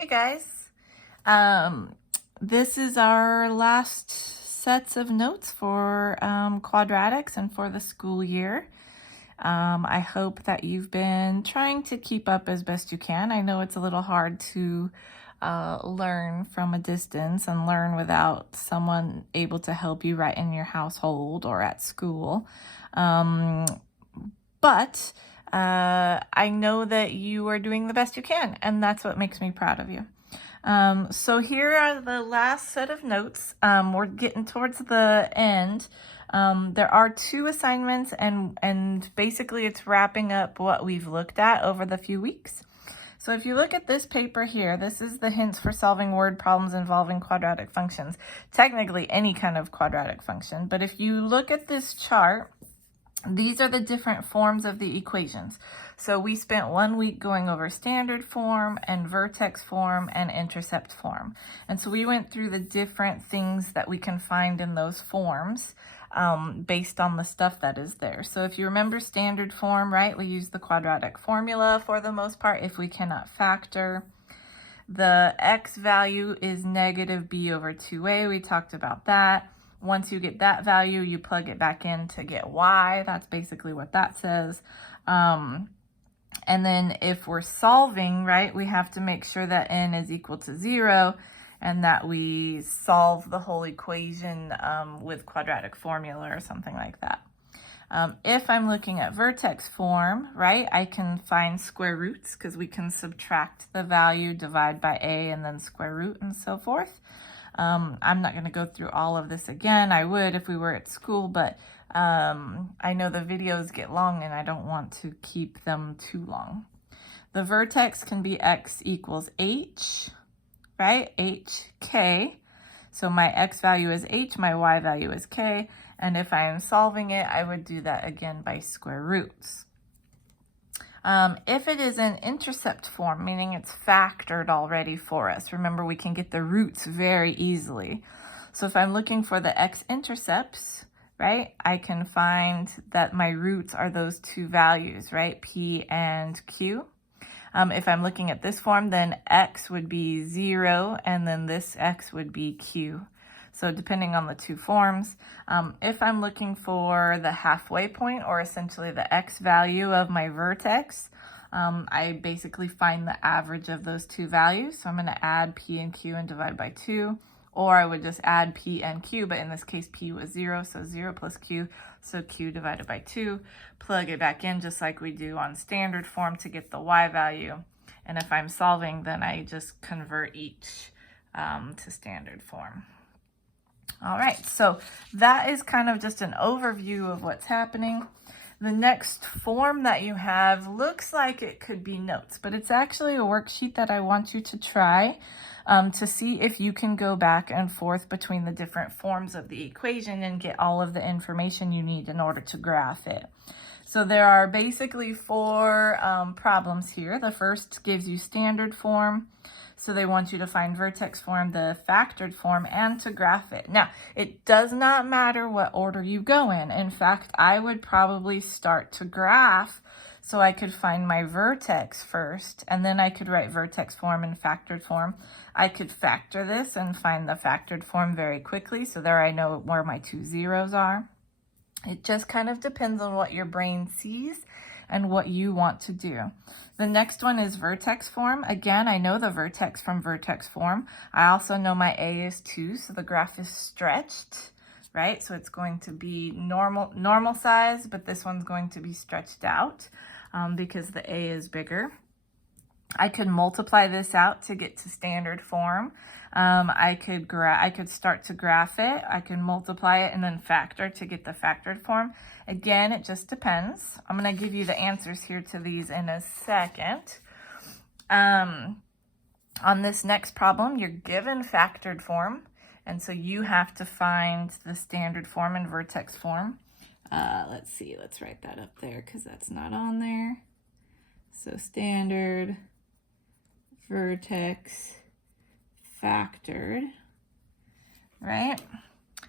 Hey guys, this is our last sets of notes for quadratics and for the school year. I hope that you've been trying to keep up as best you can. I know it's a little hard to learn from a distance and learn without someone able to help you right in your household or at school. But I know that you are doing the best you can, and that's what makes me proud of you. So here are the last set of notes. We're getting towards the end. There are 2 assignments, and basically it's wrapping up what we've looked at over the few weeks. So if you look at this paper here, this is the hints for solving word problems involving quadratic functions. Technically any kind of quadratic function, but if you look at this chart, these are the different forms of the equations. So we spent 1 week going over standard form and vertex form and intercept form. And so we went through the different things that we can find in those forms based on the stuff that is there. So if you remember standard form, right, we use the quadratic formula for the most part if we cannot factor. The x value is negative b over 2a. We talked about that. Once you get that value, you plug it back in to get y. That's basically what that says. And then if we're solving, right, we have to make sure that n is equal to 0 and that we solve the whole equation with quadratic formula or something like that. If I'm looking at vertex form, right, I can find square roots because we can subtract the value, divide by a, and then square root and so forth. I'm not going to go through all of this again. I would if we were at school, but I know the videos get long and I don't want to keep them too long. The vertex can be x equals h, right? hk. So my x value is h, my y value is k. And if I am solving it, I would do that again by square roots. If it is an intercept form, meaning it's factored already for us, remember we can get the roots very easily. So if I'm looking for the x-intercepts, right, I can find that my roots are those 2 values, right, p and q. If I'm looking at this form, then x would be 0, and then this x would be q. So depending on the 2 forms, if I'm looking for the halfway point, or essentially the x value of my vertex, I basically find the average of those 2 values. So I'm going to add p and q and divide by 2, or I would just add p and q, but in this case p was 0, so 0 plus q, so q divided by 2. Plug it back in just like we do on standard form to get the y value. And if I'm solving, then I just convert each to standard form. All right, so that is kind of just an overview of what's happening. The next form that you have looks like it could be notes, but it's actually a worksheet that I want you to try to see if you can go back and forth between the different forms of the equation and get all of the information you need in order to graph it. So there are basically 4 problems here. The first gives you standard form. So they want you to find vertex form, the factored form, and to graph it. Now, it does not matter what order you go in. In fact, I would probably start to graph so I could find my vertex first, and then I could write vertex form and factored form. I could factor this and find the factored form very quickly, so there I know where my 2 zeros are. It just kind of depends on what your brain sees and what you want to do. The next one is vertex form. Again, I know the vertex from vertex form. I also know my a is 2, so the graph is stretched, right? So it's going to be normal size, but this one's going to be stretched out because the a is bigger. I could multiply this out to get to standard form. I could start to graph it. I can multiply it and then factor to get the factored form. Again, it just depends. I'm going to give you the answers here to these in a second. On this next problem, you're given factored form, and so you have to find the standard form and vertex form. Let's see, let's write that up there because that's not on there. So standard, vertex, factored, right?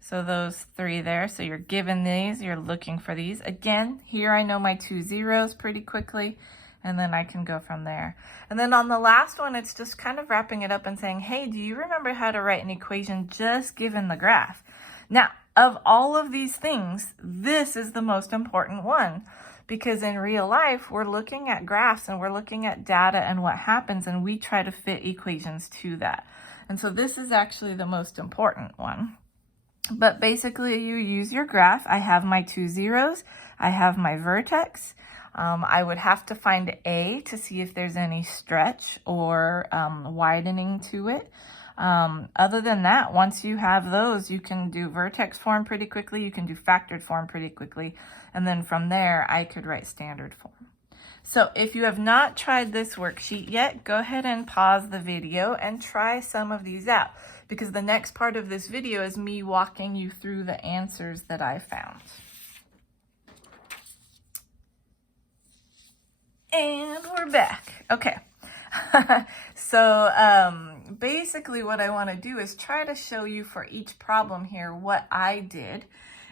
So those 3 there. So you're given these, you're looking for these. Again, here I know my 2 zeros pretty quickly, And then I can go from there. And then on the last one, it's just kind of wrapping it up and saying, hey, do you remember how to write an equation just given the graph? Now, of all of these things, this is the most important one, because in real life, we're looking at graphs and we're looking at data and what happens, and we try to fit equations to that. And so this is actually the most important one. But basically, you use your graph. I have my 2 zeros. I have my vertex. I would have to find A to see if there's any stretch or widening to it. Other than that, once you have those, you can do vertex form pretty quickly. You can do factored form pretty quickly. And then from there, I could write standard form. So if you have not tried this worksheet yet, go ahead and pause the video and try some of these out, because the next part of this video is me walking you through the answers that I found. And we're back. Okay. So basically what I want to do is try to show you for each problem here what I did.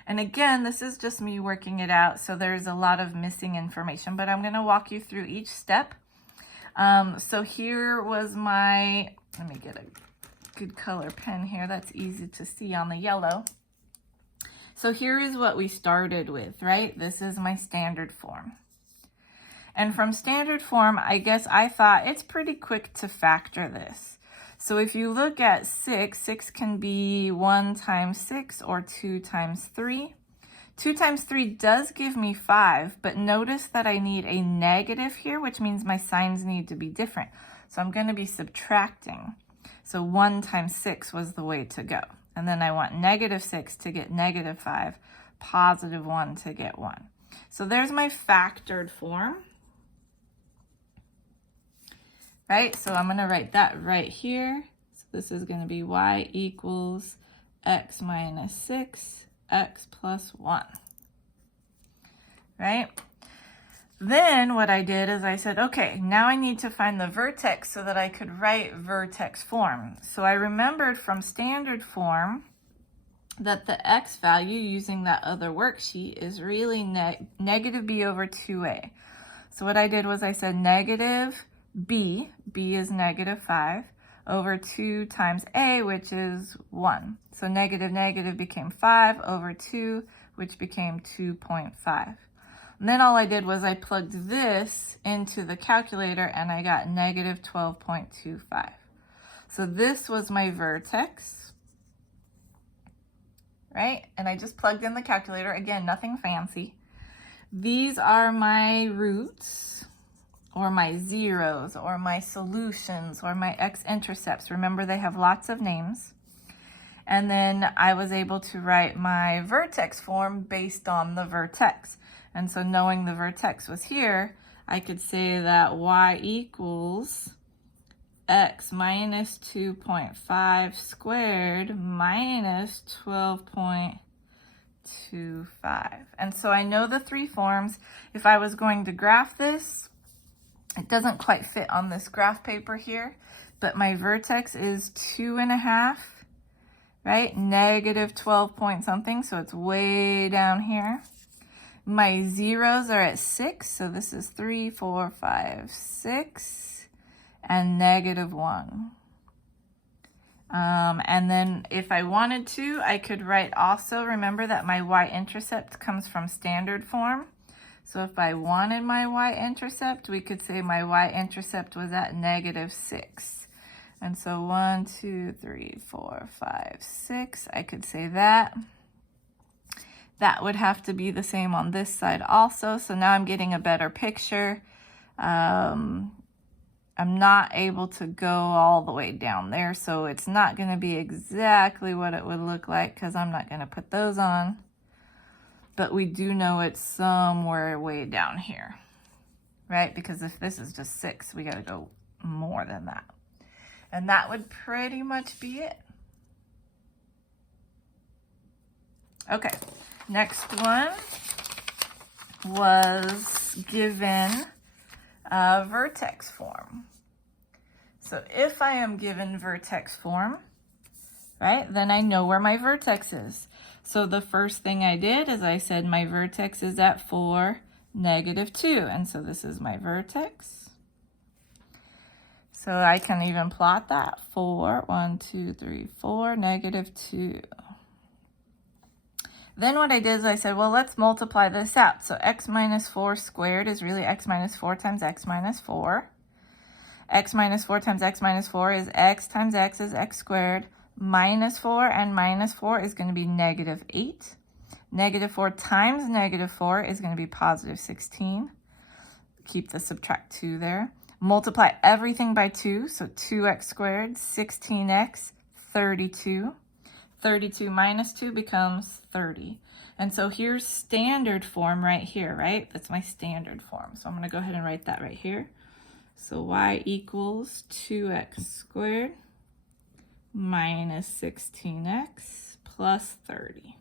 And again, this is just me working it out, so there's a lot of missing information, but I'm going to walk you through each step. So here was my, let me get a good color pen here that's easy to see on the yellow. So here is what we started with, right? This is my standard form. And from standard form, I guess I thought it's pretty quick to factor this. So if you look at 6, 6 can be 1 times 6 or 2 times 3. 2 times 3 does give me 5, but notice that I need a negative here, which means my signs need to be different. So I'm going to be subtracting. So 1 times 6 was the way to go. And then I want negative 6 to get negative 5, positive 1 to get 1. So there's my factored form. Right, so I'm going to write that right here. So this is going to be y equals x minus 6, x plus 1. Right? Then what I did is I said, okay, now I need to find the vertex so that I could write vertex form. So I remembered from standard form that the x value using that other worksheet is really negative b over 2a. So what I did was I said negative b is negative 5, over 2 times a, which is 1. So negative negative became 5 over 2, which became 2.5. And then all I did was I plugged this into the calculator and I got negative 12.25. So this was my vertex, right? And I just plugged in the calculator. Again, nothing fancy. These are my roots, or my zeros, or my solutions, or my x-intercepts. Remember, they have lots of names. And then I was able to write my vertex form based on the vertex. And so knowing the vertex was here, I could say that y equals x minus 2.5 squared minus 12.25. And so I know the 3 forms. If I was going to graph this, it doesn't quite fit on this graph paper here, but my vertex is 2.5, right? Negative 12 point something, so it's way down here. My zeros are at 6, so this is 3, 4, 5, 6, and negative 1. And then if I wanted to, I could write also, remember that my y-intercept comes from standard form. So if I wanted my y-intercept, we could say my y-intercept was at negative 6. And so 1, 2, 3, 4, 5, 6, I could say that. That would have to be the same on this side also. So now I'm getting a better picture. I'm not able to go all the way down there, so it's not going to be exactly what it would look like because I'm not going to put those on. But we do know it's somewhere way down here, right? Because if this is just 6, we got to go more than that. And that would pretty much be it. Okay, next one was given a vertex form. So if I am given vertex form, right, then I know where my vertex is. So the first thing I did is I said my vertex is at 4, negative 2. And so this is my vertex. So I can even plot that. 4, 1, 2, 3, 4, negative 2. Then what I did is I said, well, let's multiply this out. So x minus 4 squared is really x minus 4 times x minus 4. X minus 4 times x minus 4 is x times x is x squared. Minus 4 and minus 4 is going to be negative 8. Negative 4 times negative 4 is going to be positive 16. Keep the subtract 2 there. Multiply everything by 2, so 2x squared, 16x, 32. 32 minus 2 becomes 30. And so here's standard form right here, right? That's my standard form. So I'm going to go ahead and write that right here. So y equals 2x squared minus 16x plus 30.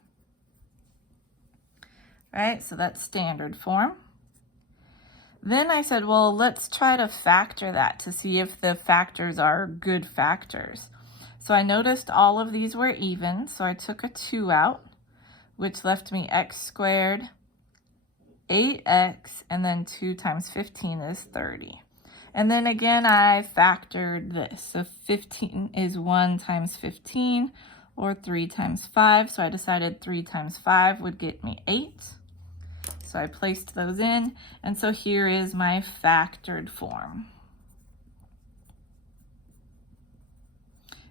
Right? So that's standard form. Then I said, well, let's try to factor that to see if the factors are good factors. So I noticed all of these were even, so I took a 2 out, which left me x squared, 8x, and then 2 times 15 is 30. And then again, I factored this. So 15 is 1 times 15, or 3 times 5. So I decided 3 times 5 would get me 8. So I placed those in, and so here is my factored form.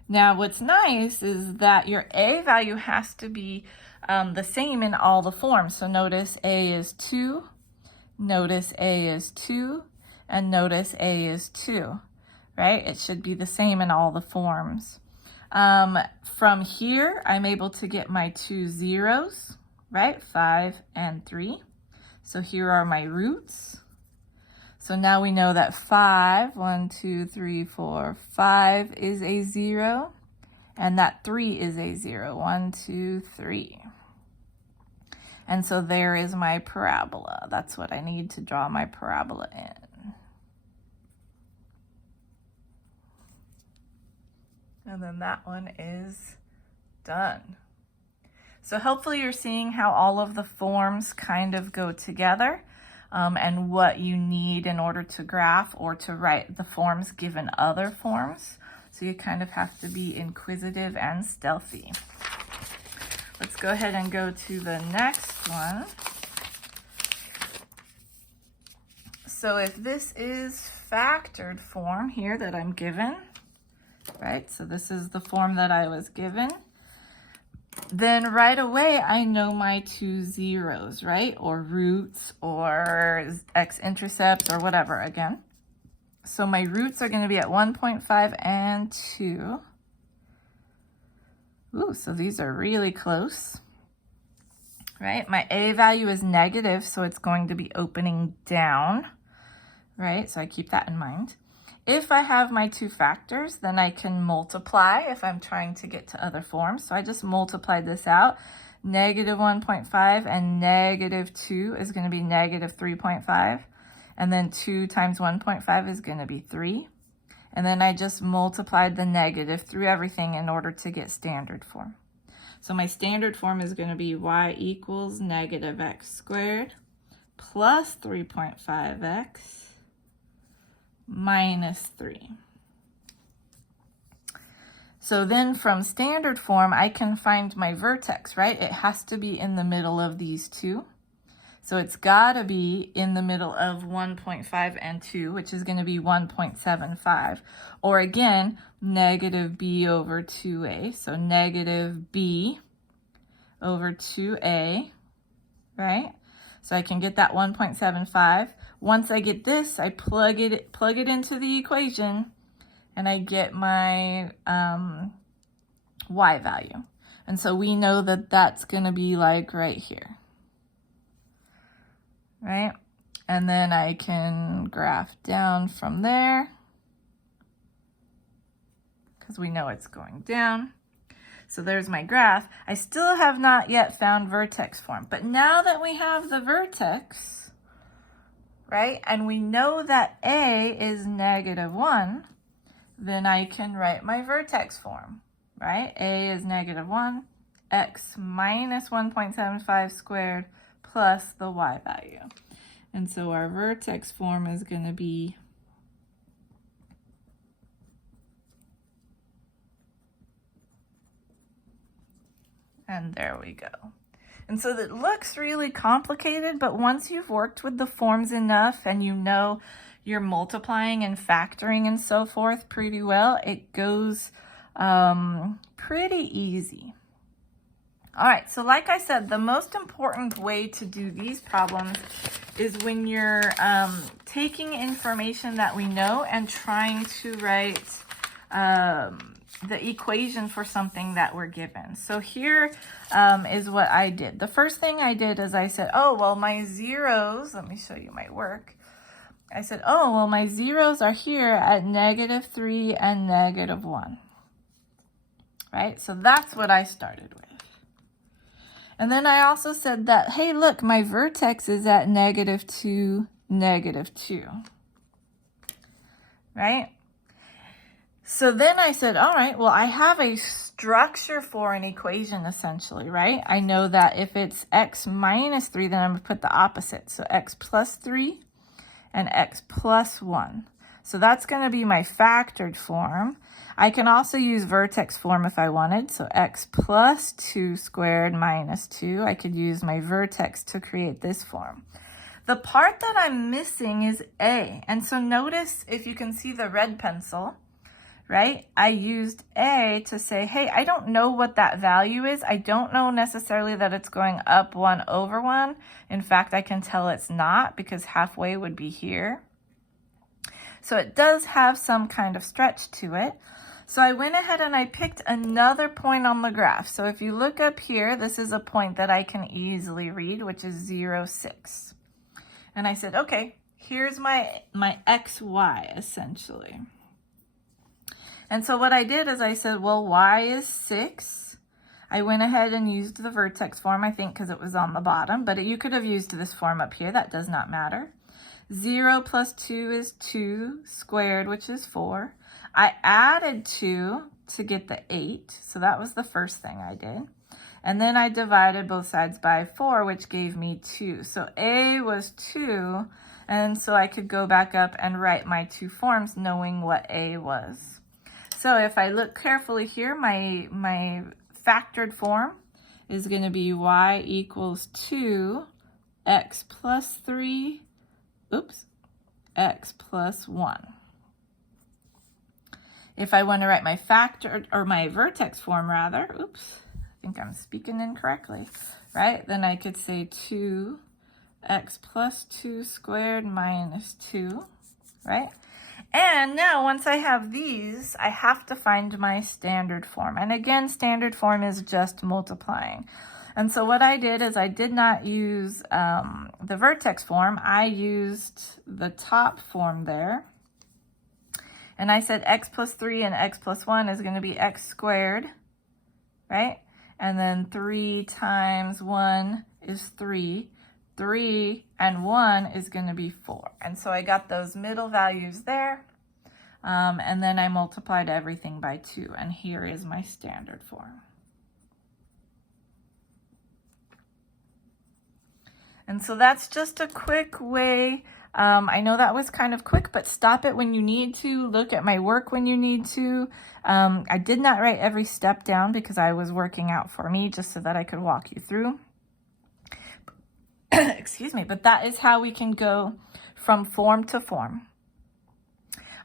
Now what's nice is that your a value has to be the same in all the forms. So notice a is 2, notice a is 2, and notice a is 2, right? It should be the same in all the forms. From here, I'm able to get my 2 zeros, right? 5 and 3. So here are my roots. So now we know that 5, 1, 2, 3, 4, 5 is a 0, and that 3 is a 0, 1, 2, 3. And so there is my parabola. That's what I need to draw my parabola in. And then that one is done. So hopefully you're seeing how all of the forms kind of go together and what you need in order to graph or to write the forms given other forms. So you kind of have to be inquisitive and stealthy. Let's go ahead and go to the next one. So if this is factored form here that I'm given, right? So this is the form that I was given. Then right away, I know my 2 zeros, right? Or roots or x-intercepts or whatever again. So my roots are going to be at 1.5 and 2. Ooh, so these are really close, right? My a value is negative, so it's going to be opening down, right? So I keep that in mind. If I have my 2 factors, then I can multiply if I'm trying to get to other forms. So I just multiplied this out. Negative 1.5 and negative 2 is going to be negative 3.5. And then 2 times 1.5 is going to be 3. And then I just multiplied the negative through everything in order to get standard form. So my standard form is going to be y equals negative x squared plus 3.5x minus 3. So then from standard form, I can find my vertex, right? It has to be in the middle of these two. So it's got to be in the middle of 1.5 and 2, which is going to be 1.75. Or again, negative b over 2a. So negative b over 2a, right? So I can get that 1.75. Once I get this, I plug it into the equation, and I get my y value. And so we know that that's going to be like right here, right? And then I can graph down from there because we know it's going down. So there's my graph. I still have not yet found vertex form, but now that we have the vertex, right, and we know that a is negative 1, then I can write my vertex form, right? A is negative 1, x minus 1.75 squared plus the y value. And so our vertex form is going to be and there we go. And so it looks really complicated, but once you've worked with the forms enough and you know you're multiplying and factoring and so forth pretty well, it goes pretty easy. All right, so like I said, the most important way to do these problems is when you're taking information that we know and trying to write the equation for something that we're given. So here is what I did. The first thing I did is I said, oh, well, my zeros, let me show you my work. I said, oh, well, my zeros are here at -3 and -1, right? So that's what I started with. And then I also said that, hey, look, my vertex is at -2, -2, right? So then I said, all right, well, I have a structure for an equation essentially, right? I know that if it's x minus 3, then I'm going to put the opposite. So x plus 3 and x plus 1. So that's going to be my factored form. I can also use vertex form if I wanted. So x plus 2 squared minus 2. I could use my vertex to create this form. The part that I'm missing is a. And so notice if you can see the red pencil, right? I used a to say, hey, I don't know what that value is. I don't know necessarily that it's going up 1 over 1. In fact, I can tell it's not because halfway would be here. So it does have some kind of stretch to it. So I went ahead and I picked another point on the graph. So if you look up here, this is a point that I can easily read, which is 0, 6. And I said, okay, here's my xy essentially. And so what I did is I said, well, y is 6. I went ahead and used the vertex form, I think, because it was on the bottom, but you could have used this form up here. That does not matter. 0 plus 2 is 2 squared, which is 4. I added 2 to get the 8, so that was the first thing I did. And then I divided both sides by 4, which gave me 2. So a was 2, and so I could go back up and write my two forms knowing what a was. So if I look carefully here, my factored form is going to be y equals 2 x plus 3, x plus 1. If I want to write my factored, or my vertex form rather, I think I'm speaking incorrectly, right? Then I could say 2x plus 2 squared minus 2, right? And now once I have these, I have to find my standard form. And again, standard form is just multiplying. And so what I did is I did not use the vertex form. I used the top form there. And I said x plus 3 and x plus 1 is going to be x squared, right? And then 3 times 1 is 3. 3 and 1 is going to be 4. And so I got those middle values there. And then I multiplied everything by 2. And here is my standard form. And so that's just a quick way. I know that was kind of quick, but stop it when you need to. Look at my work when you need to. I did not write every step down because I was working out for me just so that I could walk you through. Excuse me, but that is how we can go from form to form.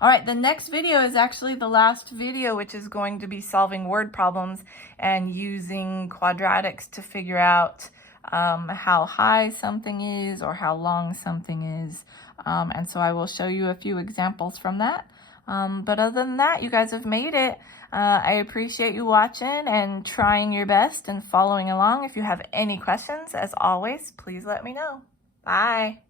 All right, the next video is actually the last video, which is going to be solving word problems and using quadratics to figure out how high something is or how long something is. And so I will show you a few examples from that. But other than that, you guys have made it. I appreciate you watching and trying your best and following along. If you have any questions, as always, please let me know. Bye.